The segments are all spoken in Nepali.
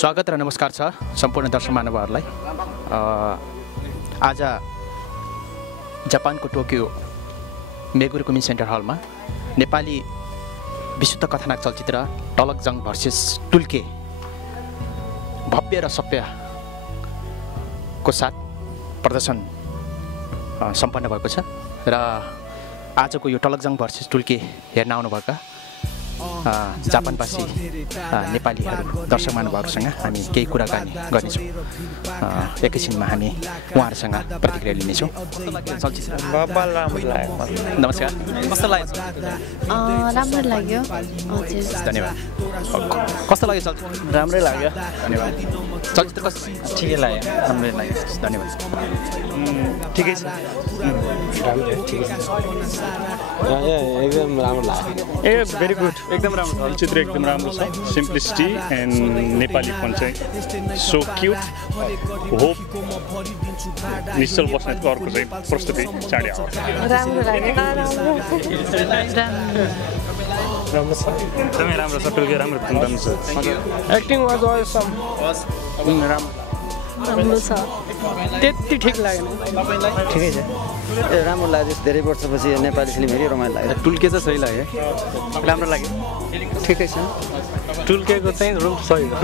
स्वागत र नमस्कार छ सम्पूर्ण दर्शक महानुभावहरुलाई। आज जापानको टोकियो मेगुरो कम्युनिटी सेन्टर हलमा नेपाली विशुद्ध कथानक चलचित्र टलकजङ भर्सेस टुल्के भव्य र सभ्य को साथ प्रदर्शन सम्पन्न भएको छ र आजको यो टलकजङ भर्सेस टुल्के हेर्न आउनुभएका जापानवासी नेपालीहरू दर्शक महानुभावहरूसँग हामी केही कुराकानी गर्नेछौँ। एकैछिनमा हामी उहाँहरूसँग प्रतिक्रिया लिनेछौँ। चलचित्र नमस्कार, कस्तो लाग्यो? राम्रो लाग्यो। हजुर, धन्यवाद। कस्तो लाग्यो चलचित्र? राम्रै लाग्यो। धन्यवाद। चलचित्र कस्तो? ठिकै लाग्यो, राम्रै लाग्यो। धन्यवाद। ठिकै छ, एकदम राम्रो लाग्यो। भेरी गुड, एकदम राम्रो चलचित्र, एकदम राम्रो छ। सिम्प्लिसिटी एन्ड नेपालीपन चाहिँ सो क्युट। होप निश्चल बस्नेतको अर्को चाहिँ प्रस्तुति चाँडै आउँछ। राम्रो लाग्यो। राम्रो छ, एकदमै राम्रो छ। टुल्के राम्रो छ। Acting was Assam. राम्रो छ। त्यति ठिक लागेन। ठिकै छ, राम्रो लाग्यो। धेरै वर्षपछि नेपाली फिल्म हेरी रमाइलो लाग्यो। टुल्के चाहिँ सही लाग्यो, राम्रो लाग्यो। ठिकै छ, टुल्केको चाहिँ रुम सही हो।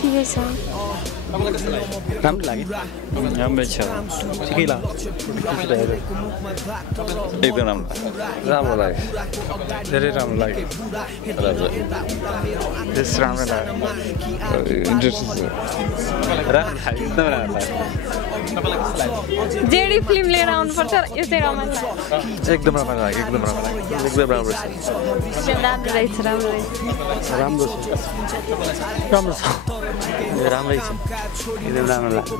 ठिकै छ। राम्रो लाग्यो, राम्रै छ, ठिकै लाग्यो, एकदम राम्रो राम्रो लाग्यो, धेरै राम्रो लाग्यो, राम्रो लाग्यो, इन्ट्रेस्टिङ, राम्रो लाग्यो, एकदम राम्रो लाग्यो। जेडी फिल्म लिएर आउनुपर्छ, यो चाहिँ रमाइलो लाग्यो। एकदम राम्रो लाग्यो, एकदम राम्रो लाग्यो, एकदम राम्रो छ, राम्रो रहेछ, राम्रो रहेछ। राम्रो छ, राम्रो छ, राम्रै छ, एकदम राम्रो लाग्यो।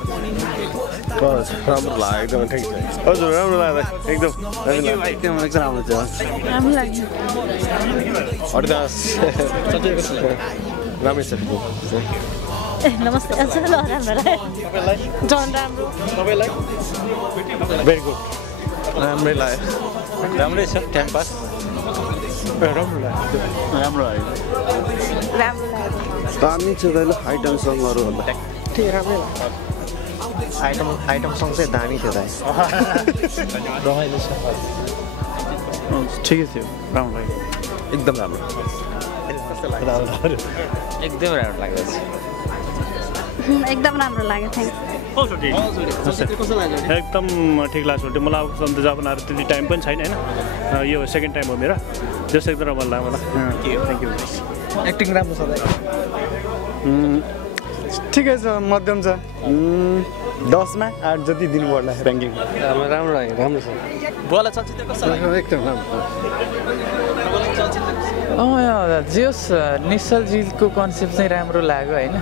राम्रो लाग्यो, एकदम ठिक छ। हजुर, राम्रो लाग्यो, एकदम एकदम राम्रो छ, राम्रो लाग्यो। हरिदास राम्रै छ। नमस्ते। हजुर, ल राम्रो लाग्यो। जन राम्रो। भेरी गुड, राम्रै लाग्यो, राम्रै छ। टाइम पास राम्रो लाग्यो, राम्रो लाग्यो, राम्रो लाग्यो। दामी छ दाइलो आइटम सङहरू होला। ठिक, राम्रै लाग्यो। आइटम सङ चाहिँ दामी थियो दाइ। रमाइलो छ, ठिकै थियो, राम्रो लाग्यो, एकदम राम्रो, एकदम राम्रो लाग्यो, एकदम राम्रो लाग्यो। थ्याङ्क एकदम ठिक लाग्छ। मलाई अब सन्त जापान आएर त्यति टाइम पनि छैन होइन, यो सेकेन्ड टाइम हो मेरो। जस एकदम राम्रो लाग्यो मलाई। Thank you. एक्टिङ राम्रो छ, ठिकै छ, मध्यम छ। 10मा 8 जति दिनु पर्ला ऱ्याङ्किङ। राम्रो लाग्यो, राम्रो छ। बोला चलचित्र कस्तो लाग्यो? एकदम राम्रो। जोस् निश्चलजीको कन्सेप्ट चाहिँ राम्रो लाग्यो होइन।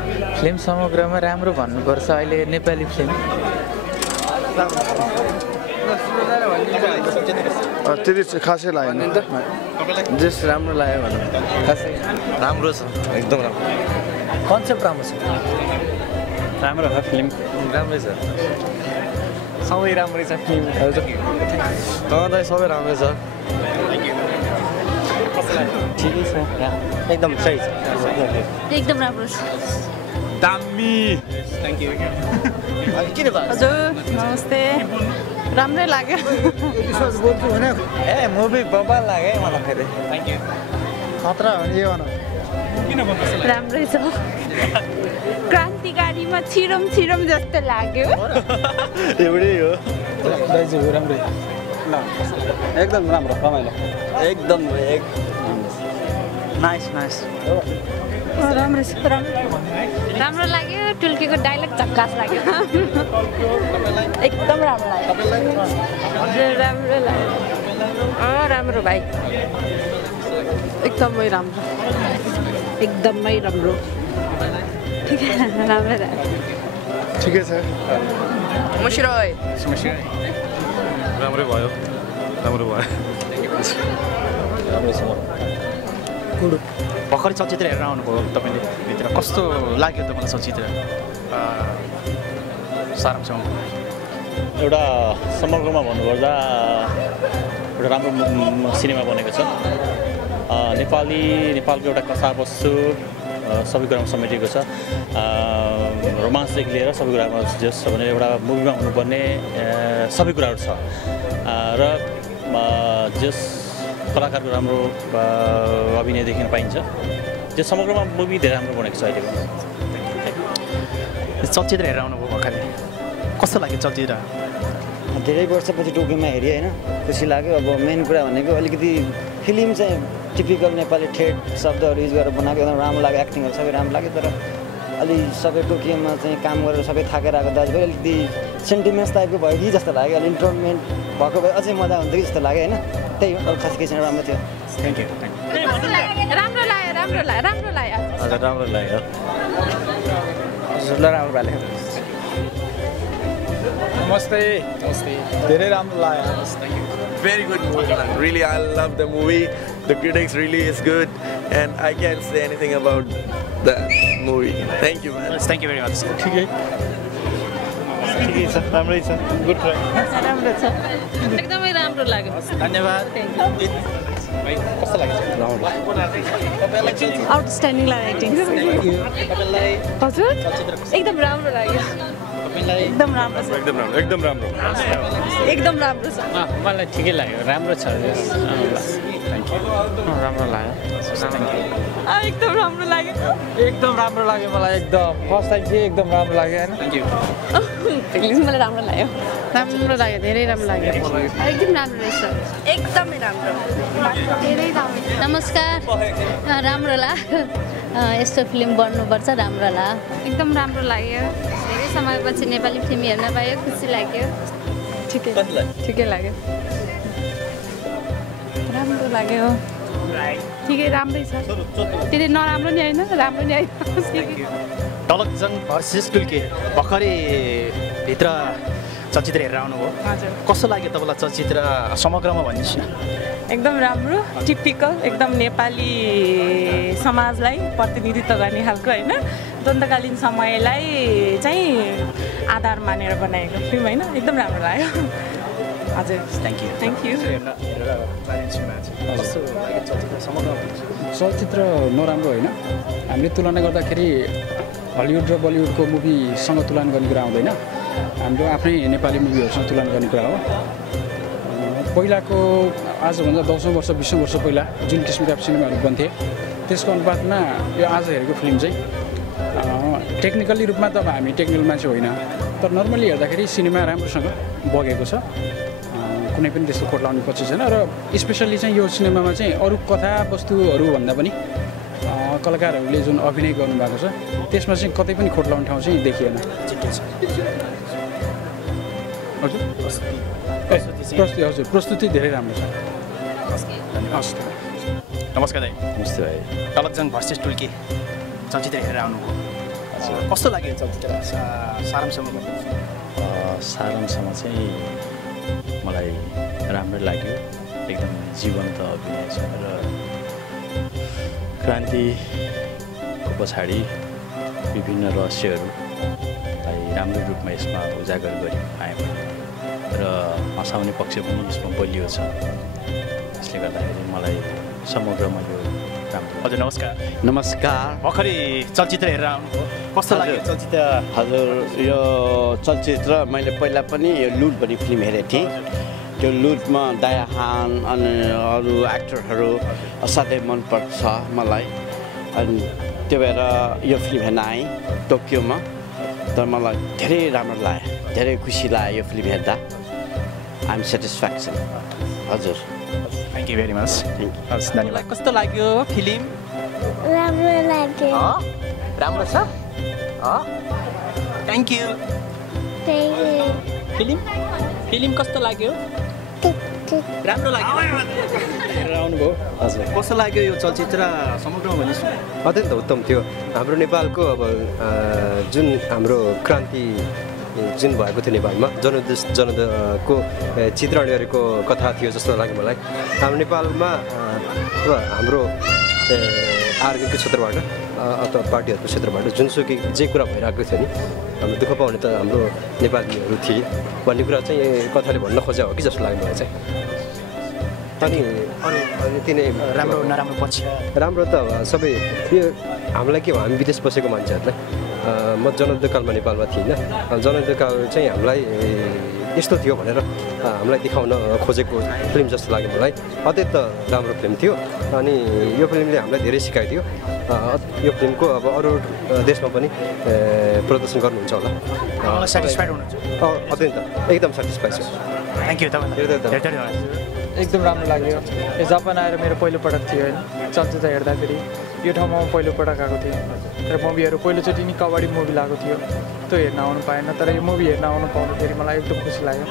फिल्म समग्रमा राम्रो भन्नुपर्छ। अहिले नेपाली फिल्म त्यति खासै लागेन, जस राम्रो लाग्यो भनौँ, खासै राम्रो छ, एकदम राम्रो। कन्सेप्ट राम्रो छ, राम्रो छ, फिल्म राम्रै छ, सबै राम्रै छ फिल्म। हजुर, सबै राम्रै छ, ठिकै छ, एकदम सही छ, एकदम राम्रो छ। दामी। Thank you. हजुर, नमस्ते। राम्रै लाग्यो। मुभी बबाल लाग्यो मलाई फेरि। Thank you. खतरा हो नि यो भनौँ। राम्रै छ। क्रान्तिकारीमा छिरम छिरम जस्तो लाग्यो। एउटै हो दाइजु, राम्रै, एकदम राम्रो, रमाइलो, एकदम नाइस नाइस, राम्रो छ, राम्रो लाग्यो। टुल्केको डाइलग झक्कास लाग्यो। एकदम राम्रो लाग्यो। हजुर, राम्रो लाग्यो। राम्रो भाइ, एकदमै राम्रो, एकदमै राम्रो, ठिकै, राम्रै लाग्यो। ठिकै छ, मुसिरोय राम्रै भयो, राम्रो भयो, राम्रो छ। भर्खरै चलचित्र हेरेर आउनुभयो तपाईँले भित्र, कस्तो लाग्यो तपाईँलाई चलचित्र? सारांशमा एउटा समग्रमा भन्नुपर्दा एउटा राम्रो सिनेमा बनेको छ। नेपालको एउटा कथावस्तु सबै कुरामा समेटिएको छ। रोमान्सदेखि लिएर सबै कुरामा जस भने एउटा मुभीमा हुनुपर्ने सबै कुराहरू छ र जस कलाकारको राम्रो अभिनय देखिन पाइन्छ। त्यो समग्रमा मुभी धेरै राम्रो बनेको छ अहिलेको। चलचित्र हेरेर आउनुभयो भर्खरै, कस्तो लाग्यो चलचित्र? धेरै वर्षपछि टोकियोमा हेरेँ होइन, खुसी लाग्यो। अब मेन कुरा भनेको अलिकति फिल्म चाहिँ टिपिकल नेपाली ठेट शब्दहरू युज गरेर बनाएको एकदम राम्रो लाग्यो एक्टिङहरू सबै राम्रो लाग्यो तर अलि सबै टोकियोमा चाहिँ काम गरेर सबै थाकेर आएको दाजुभाइ अलिकति सेन्टिमेन्ट्स टाइपको भयो कि जस्तो लाग्यो अलि इन्टरटेनमेन्ट भएको भए अझै मजा हुन्थ्यो कि जस्तो लाग्यो होइन त्यही हो अरू खास केही छैन राम्रो थियो थ्याङ्क यू राम्रो लाग्यो हजुर राम्रो लाग्यो हजुरलाई राम्रो लाग्यो नमस्ते धेरै राम्रो लाग्यो Very good movie, man. Really, I love the movie. The critics really is good, and I can't say anything about the movie. Thank you, man. Thank you very much ठिकै छ राम्रै छ गुड ट्राई राम्रो छ एकदमै राम्रो लाग्यो धन्यवाद कस्तो लाग्यो आउटस्ट्यान्डिङ लाग्यो एक्टिङ हजुर एकदम राम्रो लाग्यो एकदम राम्रो छ एकदम राम्रो एकदम राम्रो छ मलाई ठिकै लाग्यो राम्रो छ राम्रो लाग्यो एकदम राम्रो लाग्यो एकदम राम्रो लाग्यो मलाई एकदम फर्स्ट टाइम चाहिँ एकदम राम्रो लाग्यो होइन थ्याङ्क यू मलाई राम्रो लाग्यो धेरै राम्रो लाग्यो एकदम राम्रो रहेछ एकदमै राम्रो धेरै राम्रो नमस्कार राम्रो लाग्यो यस्तो फिल्म बन्नुपर्छ राम्रो लाग्यो एकदम राम्रो लाग्यो धेरै समयपछि नेपाली फिल्म हेर्न पायो खुसी लाग्यो ठिकै लाग्यो राम्रो लाग्यो ठिकै राम्रै छ त्यति नराम्रो नि होइन राम्रो नि होइन टलकजङ भर्सेस टुल्के भर्खरै भित्र चलचित्र हेरेर आउनुभयो कस्तो लाग्यो तपाईँलाई चलचित्र समग्रमा भनिदिनुहोस् न एकदम राम्रो टिपिकल एकदम नेपाली समाजलाई प्रतिनिधित्व गर्ने खालको होइन द्वन्द्वकालीन समयलाई चाहिँ आधार मानेर बनाएको फिल्म होइन एकदम राम्रो लाग्यो हजुर थ्याङ्क यू चलचित्र नराम्रो होइन हामीले तुलना गर्दाखेरि हलिउड र बलिउडको मुभीसँग तुलना गर्ने कुरा आउँदैन हाम्रो आफ्नै नेपाली मुभीहरूसँग तुलना गर्ने कुरा हो पहिलाको आजभन्दा 10औं वर्ष 20औं वर्ष पहिला जुन किसिमका सिनेमाहरू बन्थे त्यसको अनुपातमा यो आज हेरेको फिल्म चाहिँ टेक्निकली रूपमा त अब हामी टेक्निकल मान्छे होइन तर नर्मली हेर्दाखेरि सिनेमा राम्रोसँग बगेको छ कुनै पनि त्यस्तो खोट लाउने पछि छैन र स्पेसल्ली चाहिँ यो सिनेमामा चाहिँ अरू कथा वस्तुहरू भन्दा पनि कलाकारहरूले जुन अभिनय गर्नुभएको छ त्यसमा चाहिँ कतै पनि खोट लाउने ठाउँ चाहिँ देखिएन हजुर प्रस्तुति धेरै राम्रो छ हस् नमस्कार दाइ नमस्ते भाइ टलकजङ भर्सेस टुल्के चलचित्र हेरेर आउनुभयो कस्तो लाग्यो चलचित्र सारांशमा सारांशमा चाहिँ मलाई राम्रो लाग्यो एकदम जीवन्त अभिनय छ र क्रान्तिको पछाडि विभिन्न रहस्यहरूलाई राम्रो रूपमा यसमा उजागर गरी आयो र हँसाउने पक्ष पनि यसमा बलियो छ त्यसले गर्दाखेरि मलाई समग्रमा यो राम्रो हजुर नमस्कार भर्खरै चलचित्र हेरेर आउनुभयो कस्तो लाग्यो चलचित्र हजुर यो चलचित्र मैले पहिला पनि यो लुट भन्ने फिल्म हेरेको थिएँ त्यो लुटमा दया खान अनि अरू एक्टरहरू असाध्यै मनपर्छ मलाई अनि त्यो भएर यो फिल्म हेर्न आएँ टोकियोमा तर मलाई धेरै राम्रो लाग्यो धेरै खुसी लाग्यो यो फिल्म हेर्दा आइ एम सेटिस्फ्याक्सन हजुर थ्याङ्क यू भेरी मच हस् धन्यवाद कस्तो लाग्यो फिल्म राम्रो लाग्यो राम्रो छ थ्याङ्क यू फिल्म कस्तो लाग्यो राम्रो लाग्यो हेरेर आउनुभयो हजुर कस्तो लाग्यो यो चलचित्र समग्रमा भन्नुहोस् अत्यन्त उत्तम थियो हाम्रो नेपालको अब जुन हाम्रो क्रान्ति जुन भएको थियो नेपालमा जनताको चित्रण गरेको कथा थियो जस्तो लाग्यो मलाई हाम्रो नेपालमा हाम्रो आर्मीको क्षेत्रबाट अथवा पार्टीहरूको क्षेत्रबाट जुनसुकै जे कुरा भइरहेको थियो नि हाम्रो दुःख पाउने त हाम्रो नेपालीहरू थिए भन्ने कुरा चाहिँ कथाले भन्न खोजा हो कि जस्तो लाग्यो मलाई चाहिँ अनि यति नै राम्रो नराम्रो पक्ष राम्रो त सबै यो हामीलाई के हो हामी विदेश बसेको मान्छेहरूलाई म जनयुद्धकालमा नेपालमा थिइनँ जनयुद्धकाल चाहिँ हामीलाई यस्तो थियो भनेर हामीलाई देखाउन खोजेको फिल्म जस्तो लाग्यो मलाई अत्यन्त राम्रो फिल्म थियो अनि यो फिल्मले हामीलाई धेरै सिकाइदियो यो फिल्मको अब अरू देशमा पनि प्रदर्शन गर्नुहुन्छ होला सेटिस्फाइड हुनुहुन्छ अत्यन्त एकदम सेटिस्फाइड छु थ्याङ्क यू तपाईँलाई धेरै एकदम राम्रो लाग्यो। यो जापान आएर मेरो पहिलोपटक थियो होइन चलचित्र हेर्दाखेरि। यो ठाउँमा म पहिलोपटक आएको थिएँ र मुभीहरू पहिलोचोटि नि कबड्डी मुभी लागेको थियो, त्यो हेर्न आउनु पाएन। तर यो मुभी हेर्न आउनु पाउँदाखेरि मलाई एकदम खुसी लाग्यो।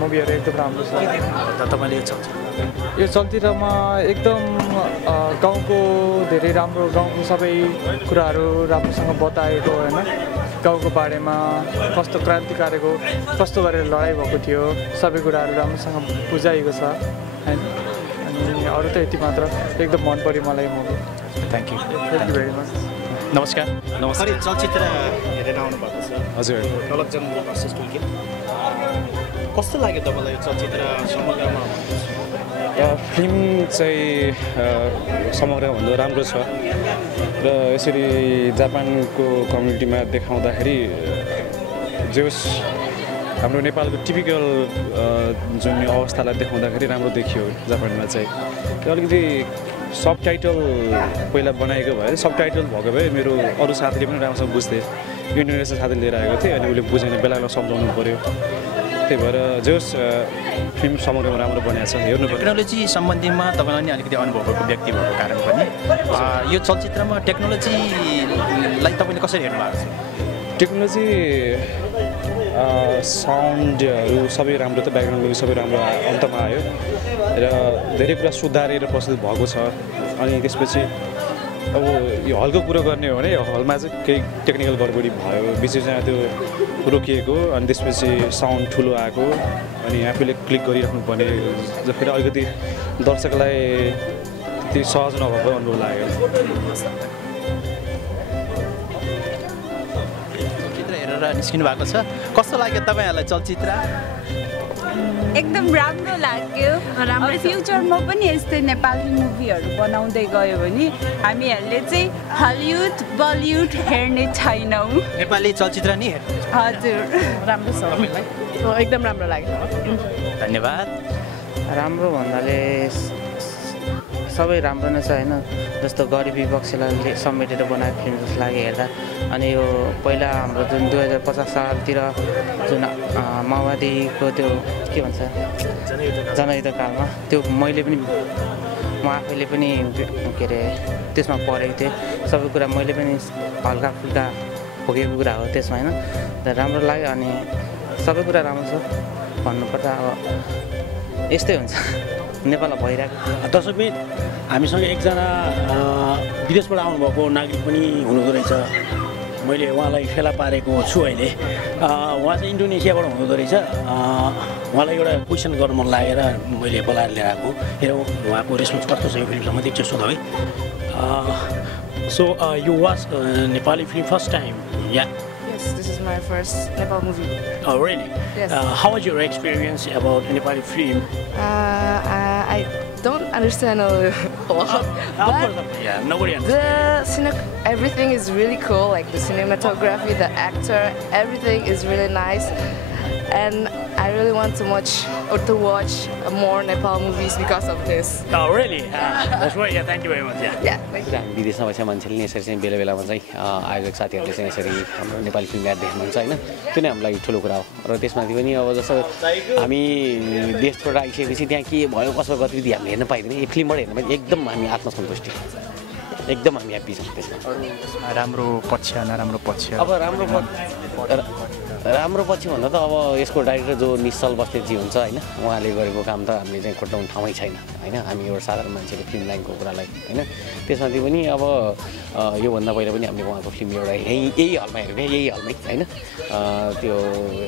मुभीहरू एकदम राम्रो छ। तपाईँले यो चलचित्रमा एकदम गाउँको धेरै राम्रो, गाउँको सबै कुराहरू राम्रोसँग बताएको होइन। गाउँको बारेमा कस्तो क्रान्तिकारीको कस्तो गरेर लडाइँ भएको थियो, सबै कुराहरू राम्रोसँग बुझाइएको छ होइन। अनि अरू त यति मात्र, एकदम मन पऱ्यो मलाई movie. Thank you very much. नमस्कार। नमस्कार। चलचित्र हेरेर आउनु भएको छ हजुर। टलकजङ भर्सेस टुल्के कस्तो लाग्यो तपाईँलाई यो चलचित्र समग्रमा? फिल्म चाहिँ समग्रमा भन्दा राम्रो छ र यसरी जापानको कम्युनिटीमा देखाउँदाखेरि जे होस् हाम्रो नेपालको टिपिकल जुन अवस्थालाई देखाउँदाखेरि राम्रो देखियो जापानमा चाहिँ। अलिकति सब टाइटल पहिला बनाएको भए सब टाइटल भएको भए मेरो अरू साथीले पनि राम्रोसँग बुझ्थे। इन्टरनेसनल साथी लिएर आएको थिएँ अनि उसले बुझेन, बेलामा सम्झाउनु पऱ्यो। त्यही भएर जे होस् फिल्म समग्रमा राम्रो बनाएको छ। हेर्नु टेक्नोलोजी सम्बन्धीमा तपाईँलाई नि अलिकति अनुभव भएको व्यक्ति भएको कारण पनि यो चलचित्रमा टेक्नोलोजीलाई तपाईँले कसरी हेर्नु भएको छ? टेक्नोलोजी साउन्डहरू सबै राम्रो त, ब्याकग्राउन्डहरू सबै राम्रो अन्तमा आयो र धेरै कुरा सुधारेर प्रस्तुत भएको छ। अनि त्यसपछि अब यो हलको कुरो गर्ने हो भने हलमा चाहिँ केही टेक्निकल गडबडी भयो, बिचमा त्यो रोकिएको, अनि त्यसपछि साउन्ड ठुलो आएको, अनि आफूले क्लिक गरिराख्नु पर्ने, जसरी अलिकति दर्शकलाई त्यति सहज नभएको अनुभव लाग्यो। निस्किनु भएको छ, कस्तो लाग्यो तपाईँहरूलाई चलचित्र? एकदम राम्रो लाग्यो। राम्रो फ्युचरमा पनि यस्तै नेपाली मुभीहरू बनाउँदै गयो भने हामीहरूले चाहिँ हलिउड बलिउड हेर्ने छैनौँ, नेपाली चलचित्र नि हेर्नु। हजुर राम्रो छ, एकदम राम्रो लाग्यो। धन्यवाद। राम्रो भन्नाले सबै राम्रो नै छ होइन। जस्तो गरिबी पक्षलाई समेटेर बनाएको फिल्म जस्तो लाग्यो हेर्दा। अनि यो पहिला हाम्रो जुन 2050 सालतिर जुन माओवादीको त्यो के भन्छ जनयुद्ध कालमा त्यो मैले पनि म आफैले पनि के अरे त्यसमा पढेको थिएँ। सबै कुरा मैले पनि हल्का फुल्का भोगेको कुरा हो त्यसमा होइन। राम्रो लाग्यो अनि सबै कुरा राम्रो छ। भन्नुपर्दा अब यस्तै हुन्छ नेपालमा भइरहेको। तसर्थ हामीसँग एकजना विदेशबाट आउनुभएको नागरिक पनि हुनुहुँदो रहेछ। मैले उहाँलाई फेला पारेको छु अहिले। उहाँ चाहिँ इन्डोनेसियाबाट हुनुहुँदो रहेछ। उहाँलाई एउटा क्वेसन गर्नु मन लागेर मैले बोलाएर ल्याएर आएको। हेरौँ उहाँको रेस्पोन्स कस्तो छ यो फिल्मसँग देख्छु सोध है। So you watch Nepali film first time? Yeah Yes, this is my first Nepal movie. Oh, really? Yes. How was your experience about Nepali film? I don't understand a lot. Yeah, nobody understands. Everything is really cool, like the cinematography, the actor, everything is really nice. And I really want to watch more Nepal movies because of this. Oh, really? That's right. Yeah, thank you very much. Yeah, thank you. विदेशमा बसेका मान्छेले नि यसरी चाहिँ बेला बेलामा चाहिँ आयोजक साथीहरूले चाहिँ यसरी हाम्रो नेपाली फिल्म हेर्दै देख्नुहुन्छ होइन। त्यो नै हामीलाई ठुलो कुरा हो। र त्यसमाथि पनि अब जस्तो हामी देशबाट आइसकेपछि त्यहाँ के भयो कसो गतिविधि हामीले हेर्न पाइँदैन। यो फिल्मबाट हेर्न पाइँदैन, एकदम हामी आत्मसन्तुष्टि, एकदम हामी ह्याप्पी छौँ त्यसमा। राम्रो पक्ष नराम्रो पक्ष? अब राम्रो पक्ष भन्दा त अब यसको डाइरेक्टर जो निश्चल बस्नेतजी हुन्छ होइन, उहाँले गरेको काम त हामीले चाहिँ खुट्टाउने ठाउँै छैन होइन। हामी एउटा साधारण मान्छेले फिल्म लाइनको कुरालाई होइन। त्यसमाथि पनि अब योभन्दा पहिला पनि हामीले उहाँको फिल्म एउटा यही हलमा हेरेको यही हलमै होइन। त्यो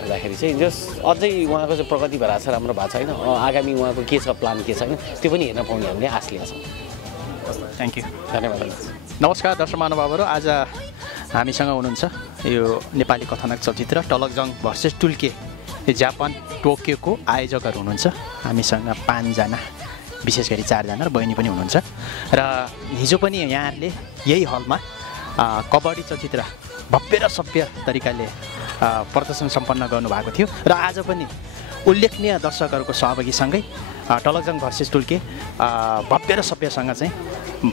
हेर्दाखेरि चाहिँ जस अझै उहाँको चाहिँ प्रगति भइरहेको छ, राम्रो भएको छ होइन। आगामी उहाँको के छ प्लान के छ होइन, त्यो पनि हेर्न पाउने हामीले आश लिएका छौँ। Thank you. धन्यवाद। नमस्कार दर्शक महानुभावहरू, आज हामीसँग हुनुहुन्छ यो नेपाली कथानक चलचित्र टलकजङ भर्सेस टुल्के जापान टोकियोको आयोजकहरू हुनुहुन्छ। हामीसँग 5 जना, विशेष गरी 4 जना र बहिनी पनि हुनुहुन्छ। र हिजो पनि यहाँहरूले यही हलमा कबड्डी चलचित्र भव्य र सभ्य तरिकाले प्रदर्शन सम्पन्न गर्नुभएको थियो। र आज पनि उल्लेखनीय दर्शकहरूको सहभागीसँगै टलकजङ भर्सेस टुल्के भव्य र सभ्यसँग चाहिँ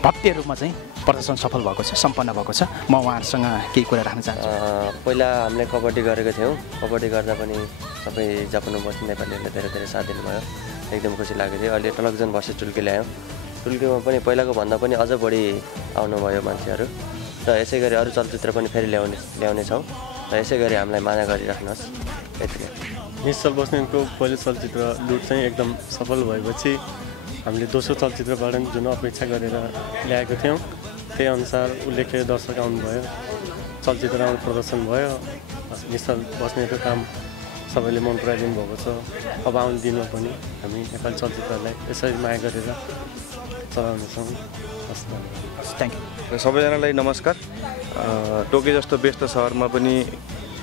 भव्य रूपमा चाहिँ प्रदर्शन सफल भएको छ, सम्पन्न भएको छ। म उहाँहरूसँग केही कुरा राख्न चाहन्छु। पहिला हामीले कबड्डी गरेको थियौँ। कबड्डी गर्दा पनि सबै जापानमा बस्ने नेपालीहरूले धेरै धेरै साथ दिनुभयो। एकदम खुसी लागेको थियो। अहिले टलकजन भर्सेस टुल्के ल्यायौँ। टुल्केमा पनि पहिलाको भन्दा पनि अझ बढी आउनुभयो मान्छेहरू र यसै गरी अरू चलचित्र पनि फेरि ल्याउनेछौँ र यसै गरी हामीलाई माया गरिराख्नुहोस्। यतिकै। निश्चल बस्नेतको पहिलो चलचित्र लुट चाहिँ एकदम सफल भएपछि हामीले दोस्रो चलचित्रबाट जुन अपेक्षा गरेर ल्याएको थियौँ त्यही अनुसार उल्लेख्य दर्शक आउनुभयो, चलचित्र राम्रो प्रदर्शन भयो। निश्चल बस्नेतको काम सबैले मन पराइदिनु भएको छ। अब आउने दिनमा पनि हामी नेपाली चलचित्रलाई यसरी माया गरेर चलाउनेछौँ। Thank you. सबैजनालाई नमस्कार। टोकियो जस्तो व्यस्त सहरमा पनि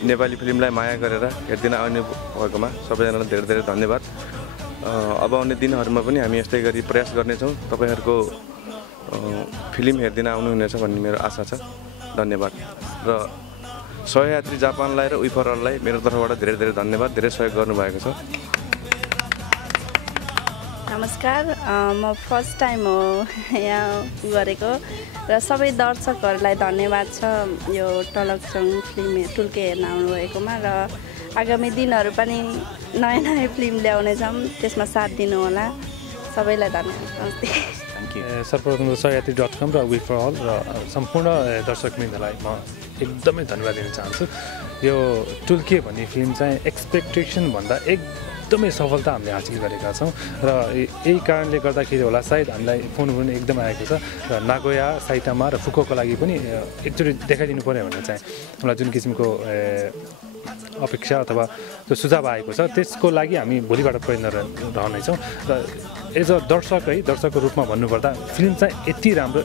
नेपाली फिल्मलाई माया गरेर हेरिदिन आउने भएकोमा सबैजनालाई धेरै धेरै धन्यवाद। अब आउने दिनहरूमा पनि हामी यस्तै गरी प्रयास गर्नेछौँ। तपाईँहरूको फिल्म हेरिदिन आउनुहुनेछ भन्ने मेरो आशा छ। धन्यवाद। र सहयात्री जापानलाई र उइफरहरूलाई मेरो तर्फबाट धेरै धेरै धन्यवाद। धेरै सहयोग गर्नुभएको छ। नमस्कार, म फर्स्ट टाइम हो यहाँ गरेको र सबै दर्शकहरूलाई धन्यवाद छ यो टलकजङ फिल्म टुल्के हेर्न आउनुभएकोमा र आगामी दिनहरू पनि नयाँ नयाँ फिल्म ल्याउनेछौँ, त्यसमा साथ दिनुहोला। सबैलाई धन्यवाद। सर्वप्रथम सहयात्री.com र वी फर अल र सम्पूर्ण दर्शकवृन्दलाई म एकदमै धन्यवाद दिन चाहन्छु। यो टुल्के भन्ने फिल्म चाहिँ एक्सपेक्टेसनभन्दा एकदमै सफलता हामीले हासिल गरेका छौँ र यही कारणले गर्दाखेरि होला सायद हामीलाई फोन पनि एकदम आएको छ र नागोया, साइतामा र फुकुओका लागि पनि एकचोटि देखाइदिनु पऱ्यो भनेर चाहिँ मलाई जुन किसिमको अपेक्षा अथवा त्यो सुझाव आएको छ त्यसको लागि हामी भोलिबाट प्रयत्न रहनेछौँ। र एज अ दर्शकको रूपमा भन्नुपर्दा फिल्म चाहिँ यति राम्रो,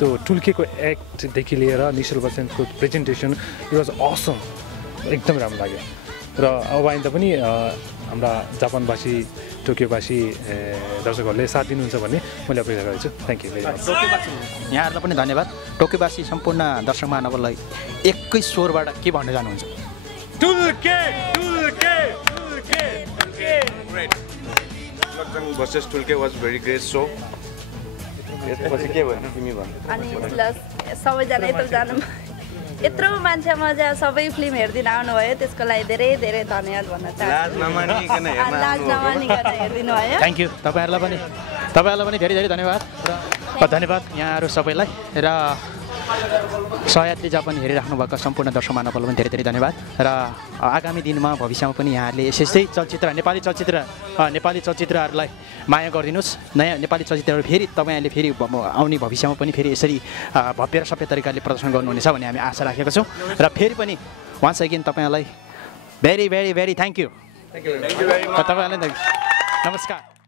त्यो टुल्केको एक्टदेखि लिएर निश्चल बस्नेतको प्रेजेन्टेसन इट वाज असम, एकदम राम्रो लाग्यो। र अब आइन्दा पनि हाम्रा जापानवासी टोकियोवासी दर्शकहरूले साथ दिनुहुन्छ भन्ने मैले अपेक्षा गरेको छु। Thank you very much. यहाँहरूलाई पनि धन्यवाद। टोकियोवासी सम्पूर्ण दर्शक महानुभावलाई एकै स्वरबाट के भन्न जानुहुन्छ? टुल्के टुल्के टुल्के टुल्के ग्रेट। टलकजङ भर्सेस टुल्के वाज भेरी ग्रेट सो। यसपछि के भन्नु तिमी भन। अनि सबैजना यत्रो मान्छे मजा सबै फिल्म हेरिदिन आउनुभयो, त्यसको लागि धेरै धेरै धन्यवाद भन्न चाहन्छु। लाज नमानिकन हेरिदिनु भयो। Thank you. तपाईँहरूलाई पनि धेरै धेरै धन्यवाद र धन्यवाद यहाँहरू सबैलाई र सहयात्री जापान हेरिराख्नु भएको सम्पूर्ण दर्शक महानुभावलाई पनि धेरै धेरै धन्यवाद र आगामी दिनमा भविष्यमा पनि यहाँहरूले यस्तै चलचित्र नेपाली चलचित्रहरूलाई माया गरिदिनुहोस्। नयाँ नेपाली चलचित्रहरू फेरि तपाईँहरूले फेरि आउने भविष्यमा पनि फेरि यसरी भव्य र सभ्य तरिकाले प्रदर्शन गर्नुहुनेछ भन्ने हामी आशा राखेका छौँ र फेरि पनि वान्स अगेन तपाईँहरूलाई very very very thank you. तपाईँहरूलाई नमस्कार।